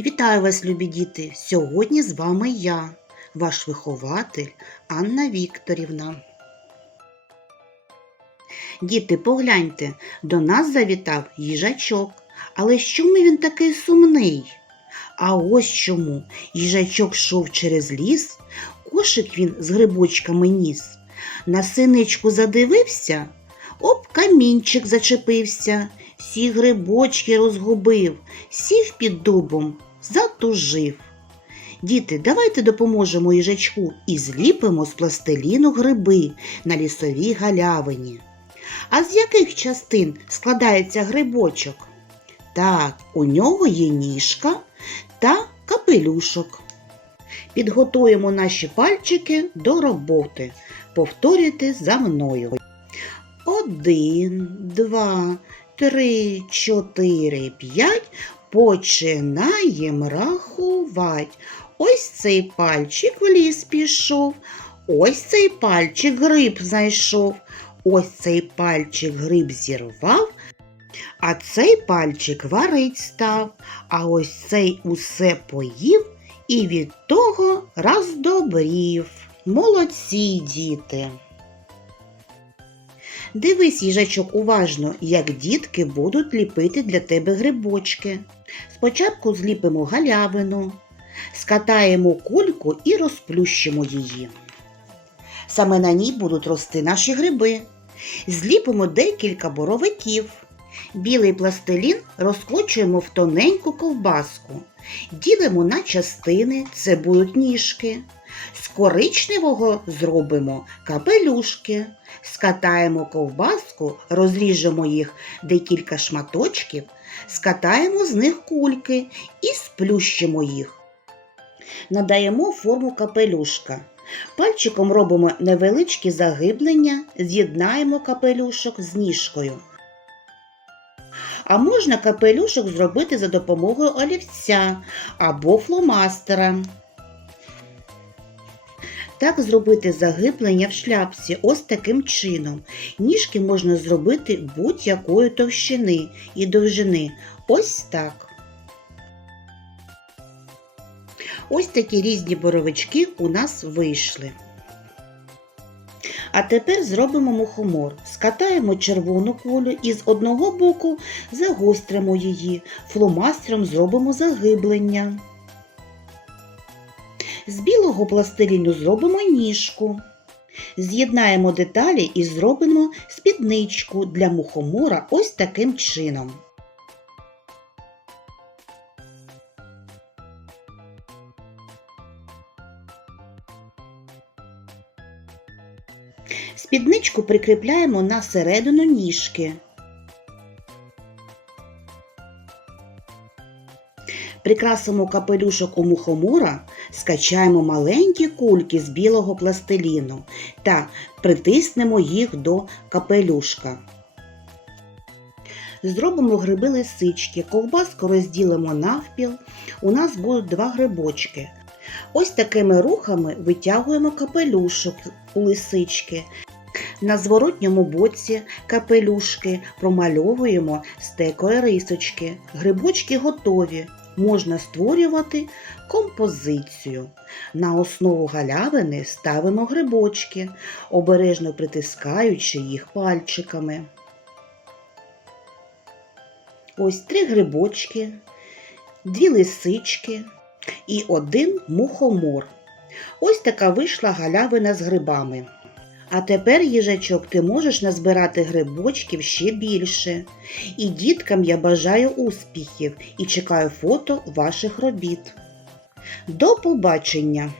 Вітаю вас, любі діти! Сьогодні з вами я, ваш вихователь Анна Вікторівна. Діти, погляньте, до нас завітав їжачок. Але чому він такий сумний? А ось чому їжачок йшов через ліс, кошик він з грибочками ніс. На синичку задивився, об камінчик зачепився, всі грибочки розгубив, сів під дубом, затужив. Діти, давайте допоможемо їжачку і зліпимо з пластиліну гриби на лісовій галявині. А з яких частин складається грибочок? Так, у нього є ніжка та капелюшок. Підготуємо наші пальчики до роботи. Повторюйте за мною. Один, два, три, чотири, п'ять. Починаємо рахувати. Ось цей пальчик в ліс пішов, ось цей пальчик гриб знайшов, ось цей пальчик гриб зірвав, а цей пальчик варить став, а ось цей усе поїв і від того роздобрів. Молодці, діти! Дивись, їжачок, уважно, як дітки будуть ліпити для тебе грибочки. Спочатку зліпимо галявину, скатаємо кульку і розплющимо її. Саме на ній будуть рости наші гриби. Зліпимо декілька боровиків. Білий пластилін розкочуємо в тоненьку ковбаску. Ділимо на частини, це будуть ніжки. З коричневого зробимо капелюшки. Скатаємо ковбаску, розріжемо їх декілька шматочків, скатаємо з них кульки і сплющимо їх. Надаємо форму капелюшка. Пальчиком робимо невеличкі загиблення, з'єднаємо капелюшок з ніжкою. А можна капелюшок зробити за допомогою олівця або фломастера. Так зробити загиблення в шляпці ось таким чином. Ніжки можна зробити будь-якої товщини і довжини. Ось так. Ось такі різні боровички у нас вийшли. А тепер зробимо мухомор. Скатаємо червону кулю і з одного боку загостримо її, фломастером зробимо загиблення. З білого пластиліну зробимо ніжку. З'єднаємо деталі і зробимо спідничку для мухомора ось таким чином. Спідничку прикріпляємо на середину ніжки. Прикрасимо капелюшок у мухомора, скачаємо маленькі кульки з білого пластиліну та притиснемо їх до капелюшка. Зробимо гриби лисички, ковбаску розділимо навпіл. У нас будуть два грибочки. Ось такими рухами витягуємо капелюшок у лисички. На зворотньому боці капелюшки промальовуємо стекою рисочки. Грибочки готові. Можна створювати композицію. На основу галявини ставимо грибочки, обережно притискаючи їх пальчиками. Ось три грибочки, дві лисички і один мухомор. Ось така вийшла галявина з грибами. А тепер, їжачок, ти можеш назбирати грибочків ще більше. І діткам я бажаю успіхів і чекаю фото ваших робіт. До побачення!